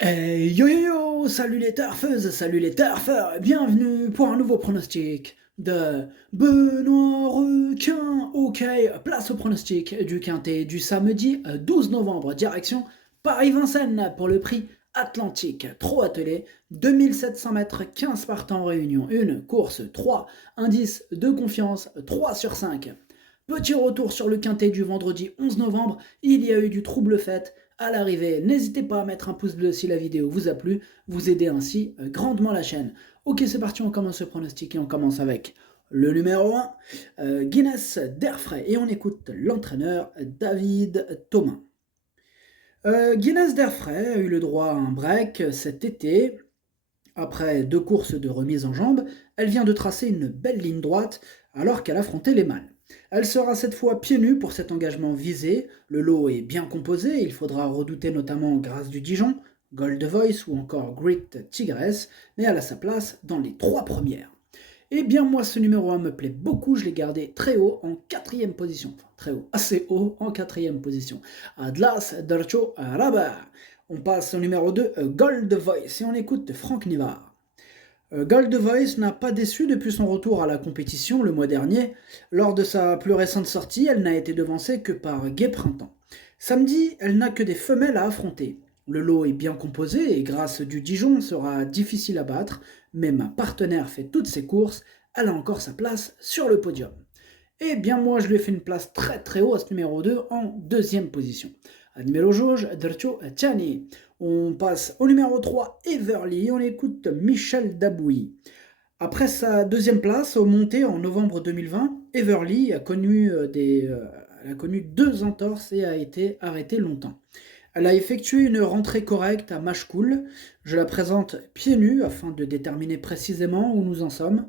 Yo yo yo, salut les turfeuses, salut les turfeurs, bienvenue pour un nouveau pronostic de Benoît Requin. Ok, place au pronostic du Quintet du samedi 12 novembre, direction Paris-Vincennes pour le prix Atlantique. Trop attelé, 2700 mètres, 15 partants en réunion, une course 3, indice de confiance 3 sur 5. Petit retour sur le Quintet du vendredi 11 novembre, il y a eu du trouble fait à l'arrivée. N'hésitez pas à mettre un pouce bleu si la vidéo vous a plu, vous aidez ainsi grandement la chaîne. Ok, c'est parti, on commence ce pronostic et on commence avec le numéro 1, Guinness d'Airfray, et on écoute l'entraîneur David Thomas. Guinness d'Airfray a eu le droit à un break cet été. Après 2 courses de remise en jambe, elle vient de tracer une belle ligne droite alors qu'elle affrontait les mâles. Elle sera cette fois pieds nus pour cet engagement visé. Le lot est bien composé, il faudra redouter notamment Grâce du Dijon, Gold Voice ou encore Great Tigress, mais elle a sa place dans les 3 premières. Eh bien moi ce numéro 1 me plaît beaucoup, je l'ai gardé très haut en 4e position. Enfin très haut, assez haut en 4e position. Adlas Darcho Rabat. On passe au numéro 2, Gold Voice, et on écoute Franck Nivard. Gold Voice n'a pas déçu depuis son retour à la compétition le mois dernier. Lors de sa plus récente sortie, elle n'a été devancée que par Gai Printemps. Samedi, elle n'a que des femelles à affronter. Le lot est bien composé et Grâce du Dijon sera difficile à battre, mais ma partenaire fait toutes ses courses, elle a encore sa place sur le podium. Eh bien moi je lui ai fait une place très très haut à ce numéro 2 en 2e position. À numéro jauge, Dercho Tchani. On passe au numéro 3, Everly, on écoute Michel Dabouy. Après sa 2e place au monté en novembre 2020, Everly a connu 2 entorses et a été arrêtée longtemps. Elle a effectué une rentrée correcte à Machecoul. Je la présente pieds nus afin de déterminer précisément où nous en sommes.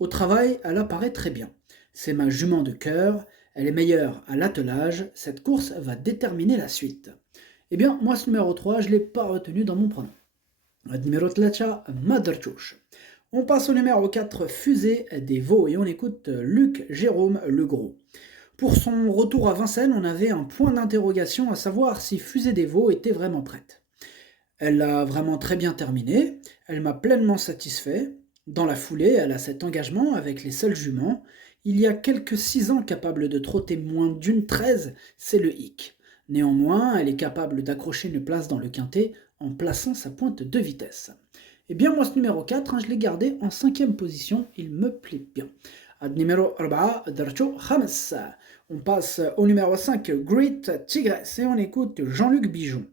Au travail, elle apparaît très bien. C'est ma jument de cœur, elle est meilleure à l'attelage, cette course va déterminer la suite. Eh bien, moi ce numéro 3, je ne l'ai pas retenu dans mon pronom. Numéro 3, Maderchouch. On passe au numéro 4, Fusée des Veaux, et on écoute Luc Jérôme Legros. Pour son retour à Vincennes, on avait un point d'interrogation à savoir si Fusée des Veaux était vraiment prête. Elle l'a vraiment très bien terminé, elle m'a pleinement satisfait. Dans la foulée, elle a cet engagement avec les seuls juments. Il y a quelques 6 ans capable de trotter moins d'une 13, c'est le hic. Néanmoins, elle est capable d'accrocher une place dans le quintet en plaçant sa pointe de vitesse. Eh bien moi ce numéro 4, je l'ai gardé en 5e position, il me plaît bien. Ad numéro 4, Darcho James. On passe au numéro 5, Great Tigress, et on écoute Jean-Luc Bijon.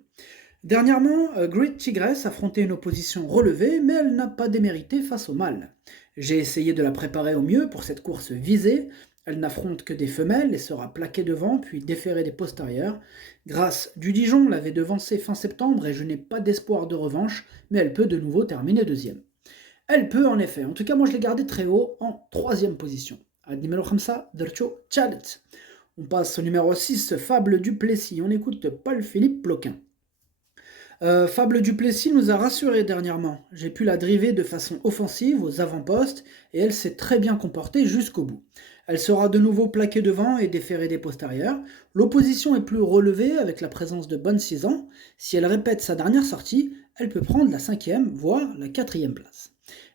Dernièrement, Great Tigress affrontait une opposition relevée, mais elle n'a pas démérité face au mâle. J'ai essayé de la préparer au mieux pour cette course visée. Elle n'affronte que des femelles et sera plaquée devant, puis déférée des postérieurs. Grâce du Dijon l'avait devancée fin septembre et je n'ai pas d'espoir de revanche, mais elle peut de nouveau terminer 2e. Elle peut en effet, en tout cas moi je l'ai gardée très haut en 3e position. Ad numéro 5, Dercho Chalet. On passe au numéro 6, Fable Duplessis, on écoute Paul-Philippe Ploquin. Fable Duplessis nous a rassurés dernièrement. J'ai pu la driver de façon offensive aux avant-postes et elle s'est très bien comportée jusqu'au bout. Elle sera de nouveau plaquée devant et déférée des postérieurs. L'opposition est plus relevée avec la présence de bonnes 6 ans. Si elle répète sa dernière sortie, elle peut prendre la 5e, voire la 4e place.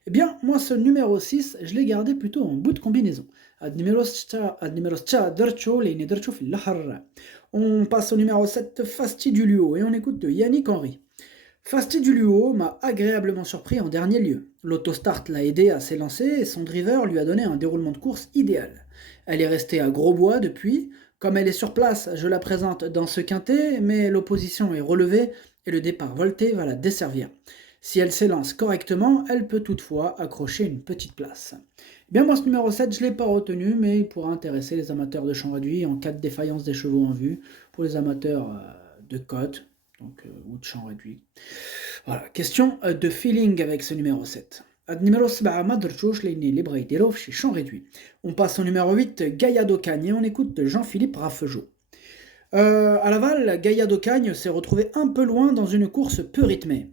Eh bien, moi ce numéro 6, je l'ai gardé plutôt en bout de combinaison. On passe au numéro 7, Fastidulio, et on écoute Yannick Henry. Fastidulio m'a agréablement surpris en dernier lieu. L'autostart l'a aidé à s'élancer et son driver lui a donné un déroulement de course idéal. Elle est restée à Grosbois depuis. Comme elle est sur place, je la présente dans ce quintet, mais l'opposition est relevée et le départ volté va la desservir. Si elle s'élance correctement, elle peut toutefois accrocher une petite place. Eh bien moi ce numéro 7, je ne l'ai pas retenu, mais il pourra intéresser les amateurs de champ réduit en cas de défaillance des chevaux en vue, pour les amateurs de cote, ou de champ réduit. Voilà, question de feeling avec ce numéro 7. Ad numéro 7, Madrchouch, libre Idelov chez champ réduit. On passe au numéro 8, Gaïa d'Ocagne, et on écoute Jean-Philippe Raffegeot. À Laval, Gaïa d'Ocagne s'est retrouvé un peu loin dans une course peu rythmée.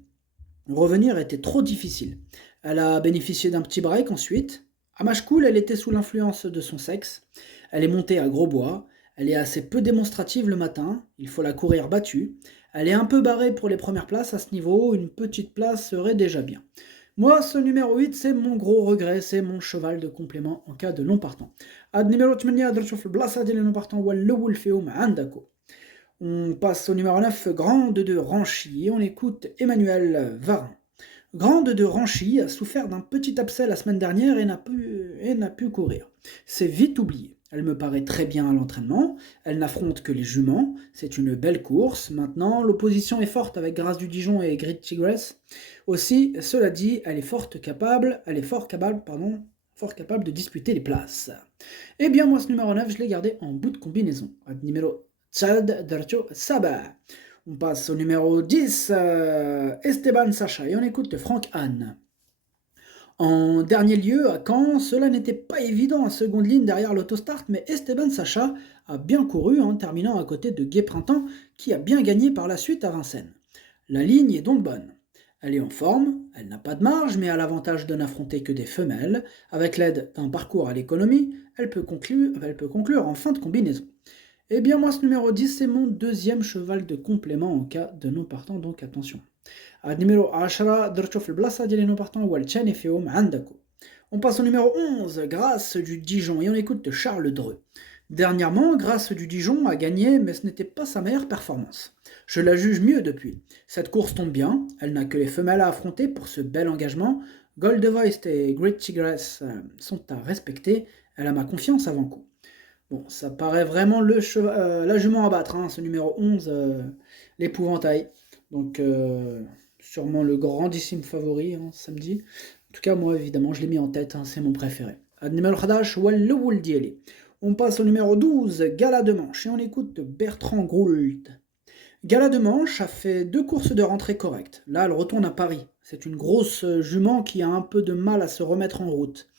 Revenir était trop difficile. Elle a bénéficié d'un petit break ensuite. À Machecoul, elle était sous l'influence de son sexe. Elle est montée à Grosbois. Elle est assez peu démonstrative le matin. Il faut la courir battue. Elle est un peu barrée pour les premières places à ce niveau, une petite place serait déjà bien. Moi, ce numéro 8, c'est mon gros regret, c'est mon cheval de complément en cas de non partant. Ad numéro 8 درتو في البلاصة ديال non partant هو الأول فيهم عندكو. On passe au numéro 9, Grande de Ranchy, et on écoute Emmanuel Varin. Grande de Ranchy a souffert d'un petit abcès la semaine dernière et n'a pu courir. C'est vite oublié. Elle me paraît très bien à l'entraînement, elle n'affronte que les juments, c'est une belle course. Maintenant, l'opposition est forte avec Grâce du Dijon et Great Tigress. Aussi, cela dit, elle est fort capable de disputer les places. Eh bien, moi, ce numéro 9, je l'ai gardé en bout de combinaison. Numéro Tchad Darcho Saba. On passe au numéro 10, Esteban Sacha, et on écoute Franck Anne. En dernier lieu, à Caen, cela n'était pas évident en seconde ligne derrière l'autostart, mais Esteban Sacha a bien couru en terminant à côté de Gai Printemps, qui a bien gagné par la suite à Vincennes. La ligne est donc bonne. Elle est en forme, elle n'a pas de marge, mais a l'avantage de n'affronter que des femelles. Avec l'aide d'un parcours à l'économie, elle peut conclure en fin de combinaison. Eh bien moi ce numéro 10 c'est mon deuxième cheval de complément en cas de non partant, donc attention. Numéro 10 درتو في البلاصة ديال non partant هو الثاني فيهم عندكم. On passe au numéro 11, Grâce du Dijon, et on écoute Charles Dreux. Dernièrement, Grâce du Dijon a gagné, mais ce n'était pas sa meilleure performance. Je la juge mieux depuis. Cette course tombe bien, elle n'a que les femelles à affronter pour ce bel engagement. Gold Voice et Great Tigress sont à respecter, elle a ma confiance avant coup. Bon, ça paraît vraiment la jument à battre, hein, ce numéro 11, l'épouvantail. Donc, sûrement le grandissime favori, hein, samedi. En tout cas, moi, évidemment, je l'ai mis en tête, hein, c'est mon préféré. Numéro 11, Walloul Dieli. On passe au numéro 12, Gala de Manche, et on écoute Bertrand Gould. Gala de Manche a fait 2 courses de rentrée correctes. Là, elle retourne à Paris. C'est une grosse jument qui a un peu de mal à se remettre en route.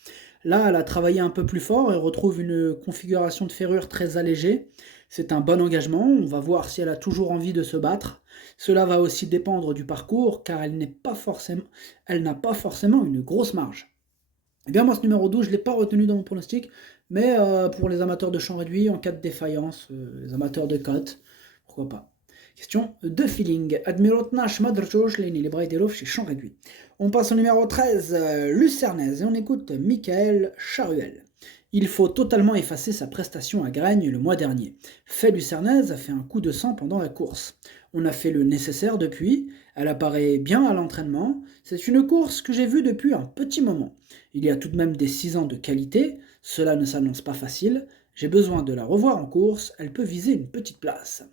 Là, elle a travaillé un peu plus fort et retrouve une configuration de ferrure très allégée. C'est un bon engagement, on va voir si elle a toujours envie de se battre. Cela va aussi dépendre du parcours, car elle n'a pas forcément une grosse marge. Eh bien moi ce numéro 12, je ne l'ai pas retenu dans mon pronostic, mais pour les amateurs de champ réduit, en cas de défaillance, les amateurs de cote, pourquoi pas. Question de feeling. Admiral Nash Madrjosh, les bras chez champ réduit. On passe au numéro 13, Lucernaise, et on écoute Michael Charuel. Il faut totalement effacer sa prestation à Gragne le mois dernier. Fait Lucernaise a fait un coup de sang pendant la course. On a fait le nécessaire depuis, elle apparaît bien à l'entraînement. C'est une course que j'ai vue depuis un petit moment. Il y a tout de même des 6 ans de qualité, cela ne s'annonce pas facile. J'ai besoin de la revoir en course, elle peut viser une petite place.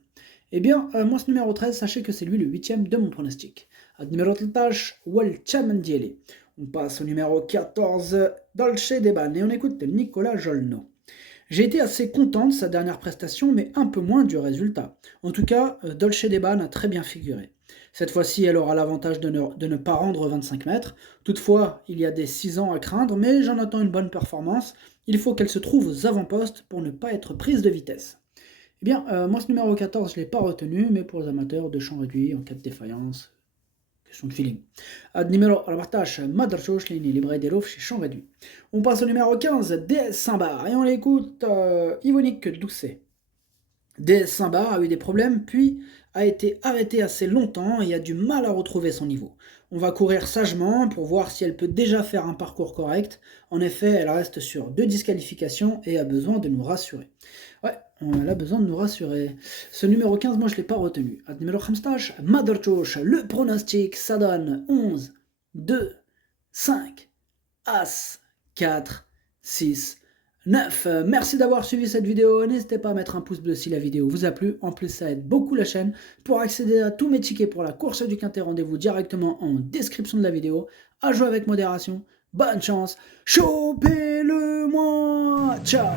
Eh bien, moi ce numéro 13, sachez que c'est lui le 8e de mon pronostic. Numéro 13, Walchamandiele. On passe au numéro 14, Dolce Deban, et on écoute Nicolas Jolno. J'ai été assez content de sa dernière prestation, mais un peu moins du résultat. En tout cas, Dolce Deban a très bien figuré. Cette fois-ci, elle aura l'avantage de ne pas rendre 25 mètres. Toutefois, il y a des 6 ans à craindre, mais j'en attends une bonne performance. Il faut qu'elle se trouve aux avant-postes pour ne pas être prise de vitesse. Eh bien, moi ce numéro 14, je ne l'ai pas retenu, mais pour les amateurs de champ réduit, en cas de défaillance, question de feeling. Numéro 14, Madrchoch, les librairies des chez champ réduit. On passe au numéro 15, DS Saint-Bar, et on l'écoute Yvonique Doucet. DS Saint-Bar a eu des problèmes, puis a été arrêtée assez longtemps et a du mal à retrouver son niveau. On va courir sagement pour voir si elle peut déjà faire un parcours correct. En effet, elle reste sur 2 disqualifications et a besoin de nous rassurer. Ouais, elle a besoin de nous rassurer. Ce numéro 15, moi je ne l'ai pas retenu. Numéro 15, Madrchoch, le pronostic, ça donne 11, 2, 5, As, 4, 6, 9. Merci d'avoir suivi cette vidéo. N'hésitez pas à mettre un pouce bleu si la vidéo vous a plu. En plus, ça aide beaucoup la chaîne. Pour accéder à tous mes tickets pour la course du Quintet, rendez-vous directement en description de la vidéo. À jouer avec modération. Bonne chance. Chopez-le-moi. Ciao.